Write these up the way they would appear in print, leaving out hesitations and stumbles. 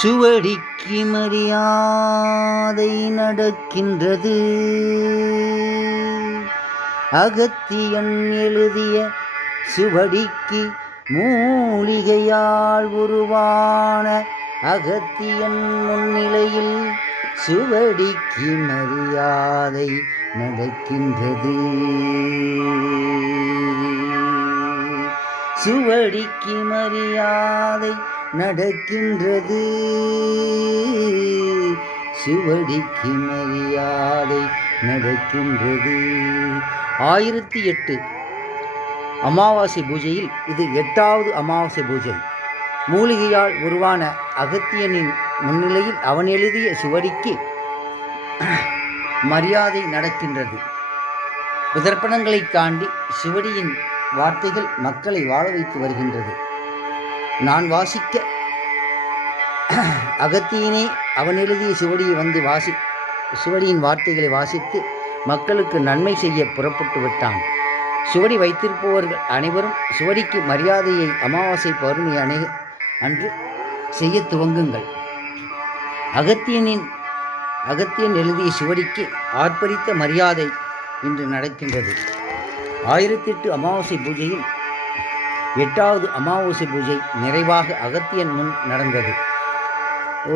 சுவடிக்கு மரியாதை நடக்கின்றது. அகத்தியன் எழுதிய சுவடிக்கு மூலிகையால் உருவான அகத்தியன் முன்னிலையில் சுவடிக்கு மரியாதை நடக்கின்றது. சுவடிக்கு மரியாதை நடக்கின்றது. சுவடிக்கு மரியாதை நடக்கின்றது. 1008 அமாவாசை பூஜையில் இது 8வது அமாவாசை பூஜை. மூலிகையால் உருவான அகத்தியனின் முன்னிலையில் அவன் எழுதிய சுவடிக்கு மரியாதை நடக்கின்றது. விதர்ப்பணங்களை தாண்டி சுவடியின் வார்த்தைகள் மக்களை வாழ வைத்து வருகின்றது. நான் வாசிக்க அகத்தியனே அவன் எழுதிய சுவடியை வந்து சுவடியின் வார்த்தைகளை வாசித்து மக்களுக்கு நன்மை செய்ய புறப்பட்டு விட்டான். சுவடி வைத்திருப்பவர்கள் அனைவரும் சுவடிக்கு மரியாதையை அமாவாசை பௌர்ணமி அன்று செய்ய துவங்குங்கள். அகத்தியன் எழுதிய சுவடிக்கு ஆர்ப்பரித்த மரியாதை இன்று நடக்கின்றது. 1008 அமாவாசை பூஜையில் 8வது அமாவாசை பூஜை நிறைவாக அகத்தியன் முன் நடந்தது.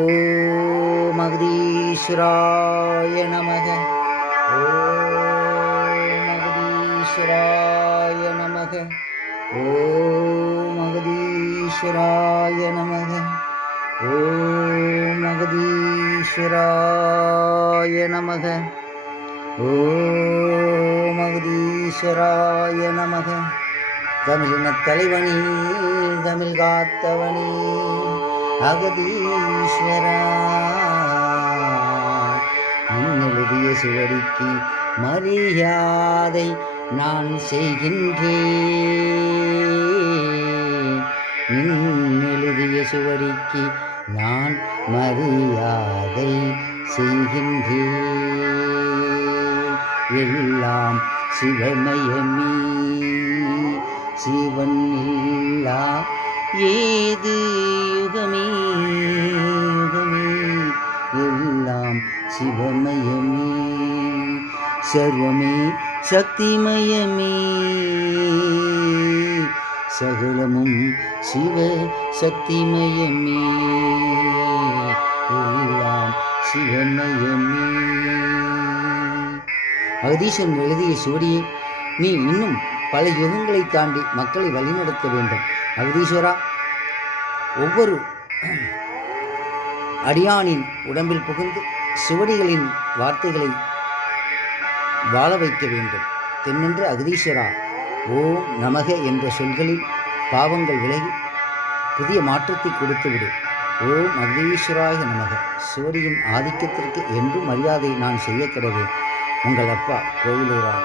ஓம் அகதீஸ்வராய நமக. ஓம் அகதீஸ்வராய நமக. ஓம் அகதீஸ்வராய நமக. ஓம் அகதீஸ்வராய நமக. ஓம் அகதீஸ்வராய நமக. தமிழின தலைவனி தமிழ் காத்தவனி அகதீஸ்வரா, எழுதிய சுவடிக்கு மரியாதை நான் செய்கின்றேன். எழுதிய சுவடிக்கு நான் மரியாதை செய்கின்றேன். எல்லாம் சிவமயமே, சிவன் இல்லா ஏது யுகமே யுகமே. எல்லாம் சிவமயமே, சர்வமே சக்திமயமே. சகலமும் சிவ சக்திமயமே. எல்லாம் சிவமயமே. அகதீஸ்வரன் எழுதிய சுவடியை நீ இன்னும் பல யுகங்களை தாண்டி மக்களை வழிநடத்த வேண்டும். அகதீஸ்வரா, ஒவ்வொரு அடியானின் உடம்பில் புகுந்து சுவடிகளின் வார்த்தைகளை வாழ வைக்க வேண்டும். தென்னென்று அகதீஸ்வரா, ஓம் நமக என்ற சொல்களில் பாவங்கள் விலகி புதிய மாற்றத்தை கொடுத்துவிடு. ஓம் அகதீஸ்வராய நமக. சுவடியின் ஆதிக்கத்திற்கு என்றும் மரியாதை நான் செய்ய கிடவேன். உங்கள் அப்பா கோயிலூரான்.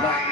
Bye.